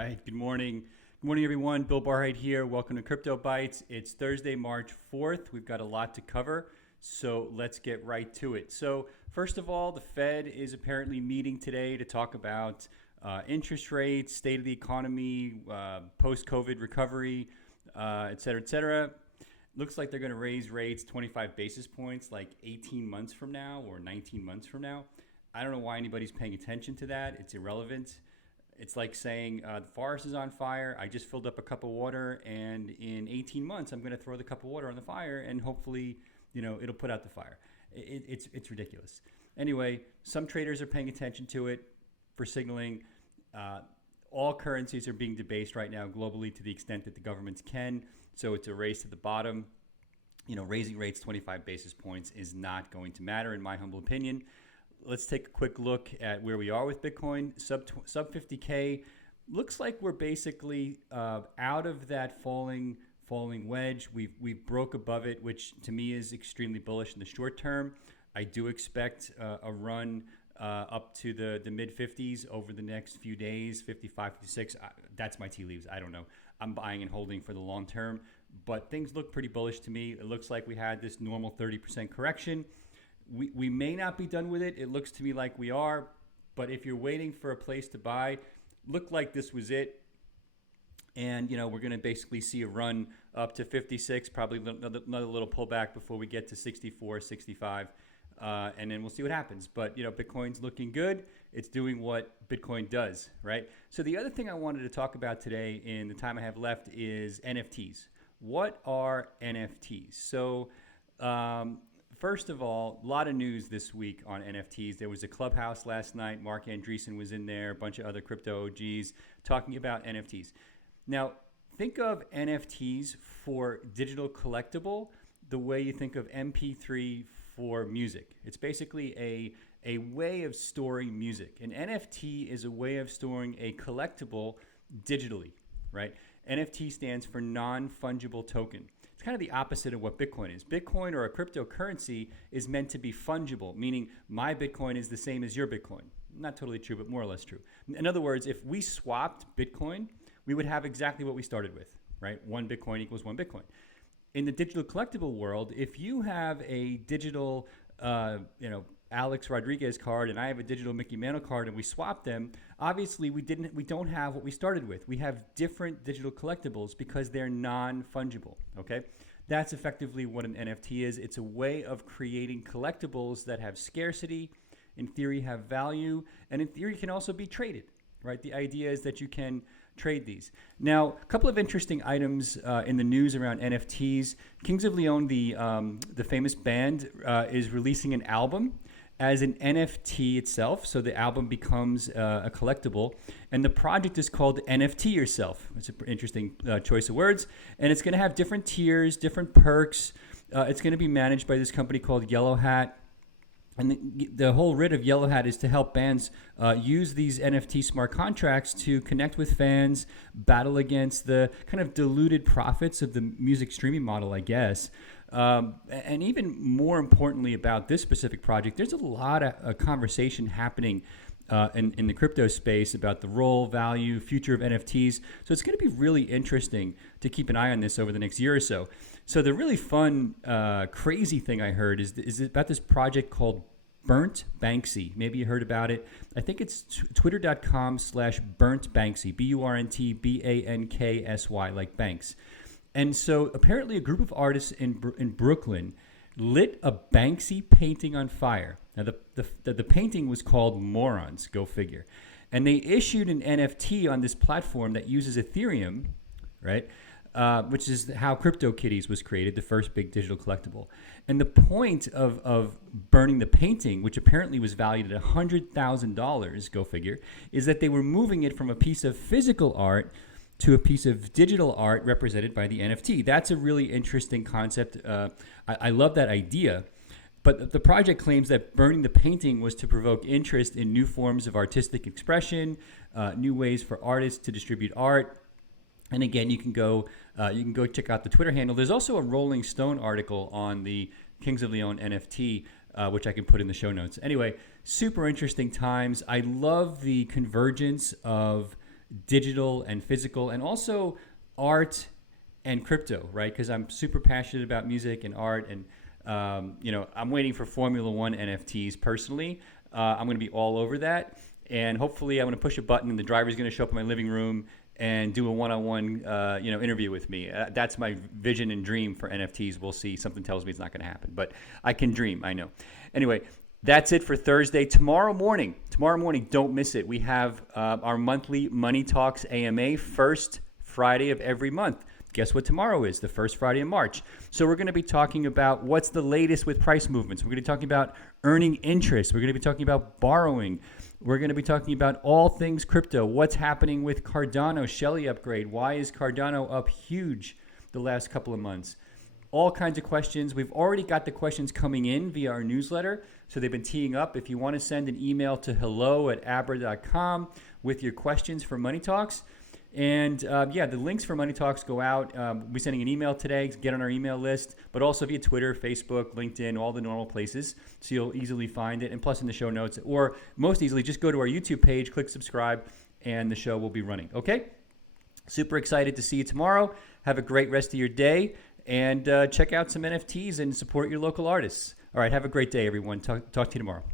right. Good morning. Good morning, everyone. Bill Barheit here. Welcome to Crypto Bytes. It's Thursday, March 4th. We've got a lot to cover, so let's get right to it. So first of all, the Fed is apparently meeting today to talk about interest rates, state of the economy, post-COVID recovery, et cetera, et cetera. Looks like they're going to raise rates 25 basis points like 18 months from now or 19 months from now. I don't know why anybody's paying attention to that. It's irrelevant. It's like saying the forest is on fire. I just filled up a cup of water, and in 18 months, I'm going to throw the cup of water on the fire, and hopefully, it'll put out the fire. It's ridiculous. Anyway, some traders are paying attention to it for signaling. All currencies are being debased right now globally to the extent that the governments can. So it's a race to the bottom. Raising rates 25 basis points is not going to matter, in my humble opinion. Let's take a quick look at where we are with Bitcoin. Sub 50K. Looks like we're basically out of that falling wedge. We've broke above it, which to me is extremely bullish in the short term. I do expect a run up to the mid 50s over the next few days, 55, 56. That's my tea leaves. I don't know. I'm buying and holding for the long term, but things look pretty bullish to me. It looks like we had this normal 30% correction. We may not be done with it. It looks to me like we are, but if you're waiting for a place to buy, looked like this was it. And, we're going to basically see a run up to 56, probably another little pullback before we get to 64, 65. And then we'll see what happens. But, Bitcoin's looking good. It's doing what Bitcoin does, right? So the other thing I wanted to talk about today in the time I have left is NFTs. What are NFTs? So, first of all, a lot of news this week on NFTs. There was a Clubhouse last night. Mark Andreessen was in there, a bunch of other crypto OGs talking about NFTs. Now, think of NFTs for digital collectible the way you think of MP3 for music. It's basically a way of storing music. An NFT is a way of storing a collectible digitally, right? NFT stands for non-fungible token. It's kind of the opposite of what Bitcoin is. Bitcoin, or a cryptocurrency, is meant to be fungible, meaning my Bitcoin is the same as your Bitcoin. Not totally true, but more or less true. In other words, if we swapped Bitcoin, we would have exactly what we started with, right? One Bitcoin equals one Bitcoin. In the digital collectible world, if you have a digital, Alex Rodriguez card and I have a digital Mickey Mantle card and we swap them, obviously we don't have what we started with. We have different digital collectibles because they're non-fungible, okay? That's effectively what an NFT is. It's a way of creating collectibles that have scarcity, in theory have value, and in theory can also be traded, right? The idea is that you can trade these. Now, a couple of interesting items in the news around NFTs. Kings of Leon, the famous band, is releasing an album as an NFT itself. So the album becomes a collectible. And the project is called NFT Yourself. It's an interesting choice of words. And it's going to have different tiers, different perks. It's going to be managed by this company called Yellow Hat. And the whole writ of Yellow Hat is to help bands use these NFT smart contracts to connect with fans, battle against the kind of diluted profits of the music streaming model, I guess. And even more importantly about this specific project, there's a lot of conversation happening in the crypto space about the role, value, future of NFTs. So it's going to be really interesting to keep an eye on this over the next year or so. So the really fun, crazy thing I heard is about this project called Burnt Banksy. Maybe you heard about it. I think it's twitter.com/burntbanksy, BURNTBANKSY, like Banks. And so apparently a group of artists in Brooklyn lit a Banksy painting on fire. Now the painting was called Morons, go figure. And they issued an NFT on this platform that uses Ethereum, right? Which is how CryptoKitties was created, the first big digital collectible. And the point of burning the painting, which apparently was valued at $100,000, go figure, is that they were moving it from a piece of physical art to a piece of digital art represented by the NFT. That's a really interesting concept. I love that idea. But the project claims that burning the painting was to provoke interest in new forms of artistic expression, new ways for artists to distribute art. And again, you can go check out the Twitter handle. There's also a Rolling Stone article on the Kings of Leon NFT, which I can put in the show notes. Anyway, super interesting times. I love the convergence of digital and physical, and also art and crypto, right? Because I'm super passionate about music and art, and I'm waiting for Formula One NFTs personally. I'm going to be all over that, and hopefully, I'm going to push a button, and the driver's going to show up in my living room and do a one-on-one, interview with me. That's my vision and dream for NFTs. We'll see. Something tells me it's not going to happen, but I can dream. I know. Anyway, that's it for Thursday. Tomorrow morning, don't miss it. We have our monthly Money Talks AMA, first Friday of every month. Guess what tomorrow is? The first Friday of March. So we're going to be talking about what's the latest with price movements. We're going to be talking about earning interest. We're going to be talking about borrowing. We're going to be talking about all things crypto. What's happening with Cardano, Shelly upgrade? Why is Cardano up huge the last couple of months? All kinds of questions. We've already got the questions coming in via our newsletter. So they've been teeing up. If you want to send an email to hello@abra.com with your questions for Money Talks. And the links for Money Talks go out. We'll be sending an email today. Get on our email list, but also via Twitter, Facebook, LinkedIn, all the normal places. So you'll easily find it. And plus in the show notes, or most easily, just go to our YouTube page, click subscribe, and the show will be running. Okay? Super excited to see you tomorrow. Have a great rest of your day. And check out some NFTs and support your local artists. All right. Have a great day, everyone. Talk to you tomorrow.